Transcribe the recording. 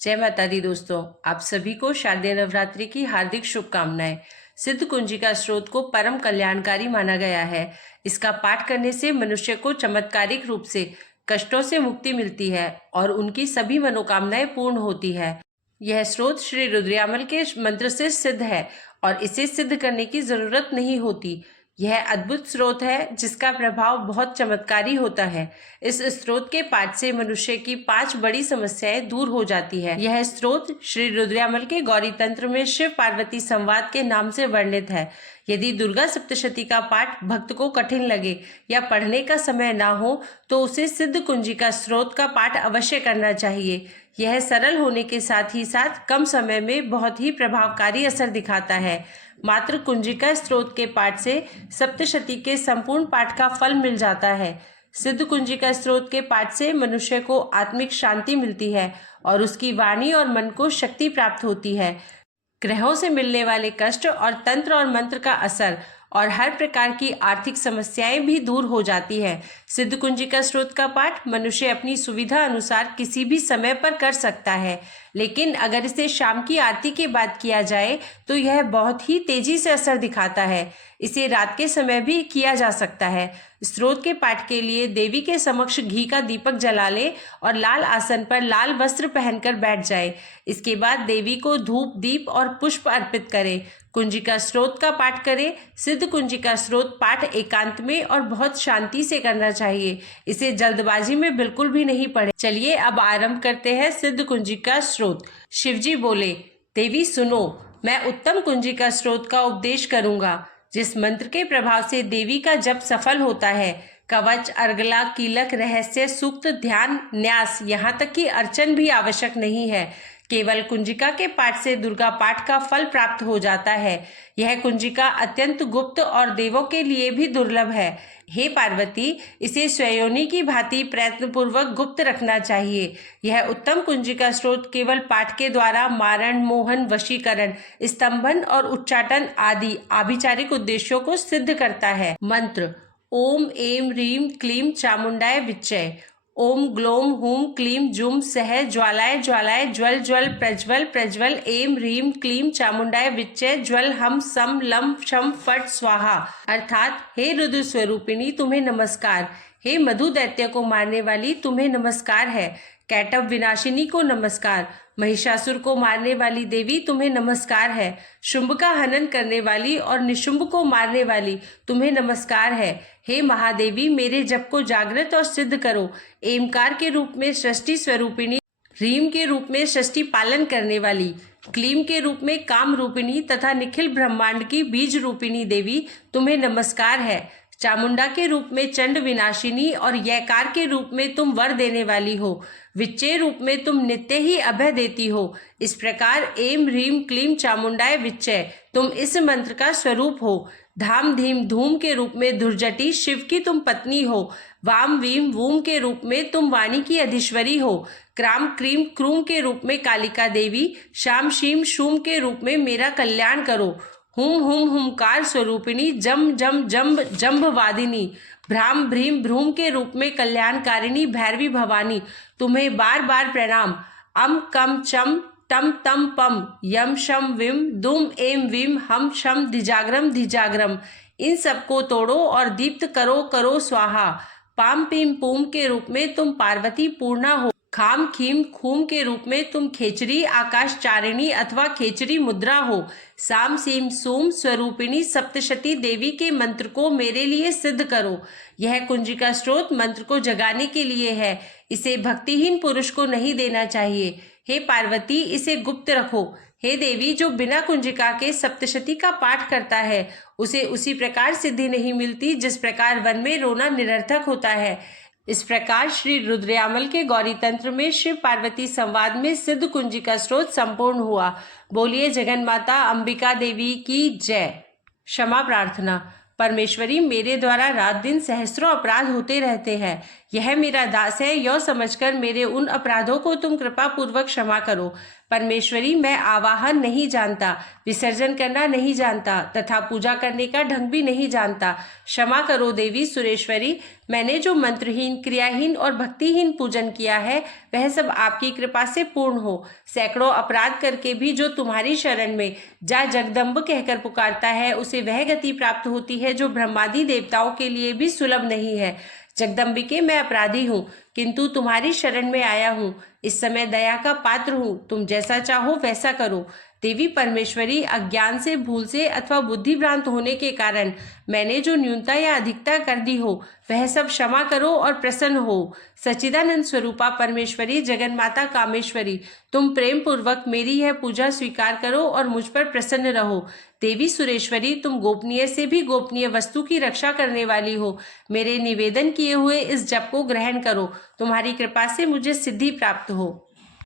जय माता दी दोस्तों, आप सभी को शारदीय नवरात्रि की हार्दिक शुभकामनाएं। सिद्ध कुंजिका स्रोत को परम कल्याणकारी माना गया है। इसका पाठ करने से मनुष्य को चमत्कारिक रूप से कष्टों से मुक्ति मिलती है और उनकी सभी मनोकामनाएं पूर्ण होती है। यह स्रोत श्री रुद्रयामल के मंत्र से सिद्ध है और इसे सिद्ध करने की जरूरत नहीं होती। यह अद्भुत स्रोत है जिसका प्रभाव बहुत चमत्कारी होता है। इस स्रोत के पाठ से मनुष्य की 5 बड़ी समस्याएं दूर हो जाती है। यह स्रोत श्री रुद्रयामल के गौरी तंत्र में शिव पार्वती संवाद के नाम से वर्णित है। यदि दुर्गा सप्तशती का पाठ भक्त को कठिन लगे या पढ़ने का समय ना हो तो उसे सिद्ध कुंजिका स्रोत का पाठ अवश्य करना चाहिए। यह सरल होने के साथ ही साथ कम समय में बहुत ही प्रभावकारी असर दिखाता है। मात्र कुंजिका स्रोत के पाठ से सप्तशती के संपूर्ण पाठ का फल मिल जाता है। सिद्ध कुंजिका स्रोत के पाठ से मनुष्य को आत्मिक शांति मिलती है और उसकी वाणी और मन को शक्ति प्राप्त होती है। ग्रहों से मिलने वाले कष्ट और तंत्र और मंत्र का असर और हर प्रकार की आर्थिक समस्याएं भी दूर हो जाती है। सिद्ध कुंजिका स्रोत का पाठ मनुष्य अपनी सुविधा अनुसार किसी भी समय पर कर सकता है, लेकिन अगर इसे शाम की आरती के बाद किया जाए तो यह बहुत ही तेजी से असर दिखाता है। इसे रात के समय भी किया जा सकता है। स्रोत के पाठ के लिए देवी के समक्ष घी का दीपक जला ले और लाल आसन पर लाल वस्त्र पहनकर बैठ जाए। इसके बाद देवी को धूप, दीप और पुष्प अर्पित करें। कुंजिका स्रोत का पाठ करें। सिद्ध कुंजिका स्रोत पाठ एकांत में और बहुत शांति से करना चाहिए। इसे जल्दबाजी में बिल्कुल भी नहीं पढ़े। चलिए अब आरंभ करते हैं सिद्ध कुंजिका स्रोत। शिवजी बोले, देवी सुनो, मैं उत्तम कुंजिका स्रोत का उपदेश करूंगा, जिस मंत्र के प्रभाव से देवी का जप सफल होता है। कवच, अर्गला, कीलक, रहस्य, सूक्त, ध्यान, न्यास, यहाँ तक कि अर्चन भी आवश्यक नहीं है। केवल कुंजिका के पाठ से दुर्गा पाठ का फल प्राप्त हो जाता है। यह कुंजिका अत्यंत गुप्त और देवों के लिए भी दुर्लभ है। हे पार्वती, इसे स्वयोनि की भांति प्रयत्नपूर्वक गुप्त रखना चाहिए। यह उत्तम कुंजिका स्रोत केवल पाठ के द्वारा मारण, मोहन, वशीकरण, स्तंभन और उच्चाटन आदि आभिचारिक उद्देश्यों को सिद्ध करता है। मंत्र: ओम ऐं ह्रीं क्लीं चामुंडाय विच्चय। ओम ग्लोम हूम क्लीम जुम सह ज्वालाय ज्वालाय ज्वल ज्वल प्रज्वल प्रज्वल ऐं ह्रीं क्लीं चामुंडाय विच्चय ज्वल हम सम लम शम फट स्वाहा। अर्थात हे रुद्र स्वरूपिणी तुम्हें नमस्कार। हे मधु दैत्य को मारने वाली तुम्हें नमस्कार है। कैटव विनाशिनी को नमस्कार। महिषासुर को मारने वाली देवी तुम्हें नमस्कार है। शुंभ का हनन करने वाली और निशुंभ को मारने वाली तुम्हें नमस्कार है। हे महादेवी, मेरे जप को जागृत और सिद्ध करो। एमकार के रूप में सृष्टि स्वरूपिणी, ह्रीम के रूप में सृष्टि पालन करने वाली, क्लीम के रूप में काम रूपिणी तथा निखिल ब्रह्मांड की बीज रूपिणी देवी तुम्हें नमस्कार है। चामुंडा के रूप में चंड विनाशिनी और यकार के रूप में तुम वर देने वाली हो। विच्चय रूप में तुम नित्य ही अभय देती हो। इस प्रकार ऐं ह्रीं क्लीं चामुंडाय विच्चय तुम इस मंत्र का स्वरूप हो। धाम धीम धूम के रूप में धुर्जटी शिव की तुम पत्नी हो। वाम वीम वूम के रूप में तुम वाणी की अधीश्वरी हो। क्राम क्रीम क्रूम के रूप में कालिका देवी, शाम शीम शूम के रूप में मेरा कल्याण करो। हुम हुम हुमकार स्वरूपिणी, जम जम जम्ब जम्भ वादिनी, भ्राम भ्रीम भ्रूम के रूप में कल्याणकारिणी भैरवी भवानी तुम्हें बार बार प्रणाम। अम कम चम टम तम पम यम शम विम दुम एम विम हम शम धिजाग्रम धिजाग्रम, इन सबको तोड़ो और दीप्त करो करो स्वाहा। पाम पीम पूम के रूप में तुम पार्वती पूर्णा हो। खाम खीम खूम के रूप में तुम खेचरी आकाशचारिणी अथवा खेचरी मुद्रा हो। साम सीम सूम स्वरूपिणी सप्तशती देवी के मंत्र को मेरे लिए सिद्ध करो। यह कुंजिका स्रोत मंत्र को जगाने के लिए है। इसे भक्तिहीन पुरुष को नहीं देना चाहिए। हे पार्वती, इसे गुप्त रखो। हे देवी, जो बिना कुंजिका के सप्तशती का पाठ करता है उसे उसी प्रकार सिद्धि नहीं मिलती जिस प्रकार वन में रोना निरर्थक होता है। इस प्रकार श्री रुद्रयामल के गौरी तंत्र में शिव पार्वती संवाद में सिद्ध कुंजिका स्रोत संपूर्ण हुआ। बोलिए जगन माता अंबिका देवी की जय। क्षमा प्रार्थना। परमेश्वरी, मेरे द्वारा रात दिन सहस्त्रों अपराध होते रहते हैं। यह मेरा दास है, यह समझकर मेरे उन अपराधों को तुम कृपा पूर्वक क्षमा करो। परमेश्वरी, मैं आवाहन नहीं जानता, विसर्जन करना नहीं जानता तथा पूजा करने का ढंग भी नहीं जानता। क्षमा करो देवी सुरेश्वरी, मैंने जो मंत्रहीन, क्रियाहीन और भक्तिहीन पूजन किया है वह सब आपकी कृपा से पूर्ण हो। सैकड़ों अपराध करके भी जो तुम्हारी शरण में जा जगदम्ब कहकर पुकारता है उसे वह गति प्राप्त होती है जो ब्रह्मादि देवताओं के लिए भी सुलभ नहीं है। जगदम्बिके, मैं अपराधी हूँ किंतु तुम्हारी शरण में आया हूँ। इस समय दया का पात्र हूँ, तुम जैसा चाहो वैसा करो। देवी परमेश्वरी, अज्ञान से, भूल से अथवा बुद्धिभ्रांत होने के कारण मैंने जो न्यूनता या अधिकता कर दी हो वह सब क्षमा करो और प्रसन्न हो। सच्चिदानंद स्वरूपा परमेश्वरी, जगन माता कामेश्वरी, तुम प्रेम पूर्वक मेरी यह पूजा स्वीकार करो और मुझ पर प्रसन्न रहो। देवी सुरेश्वरी, तुम गोपनीय से भी गोपनीय वस्तु की रक्षा करने वाली हो। मेरे निवेदन किए हुए इस जप को ग्रहण करो, तुम्हारी कृपा से मुझे सिद्धि प्राप्त हो।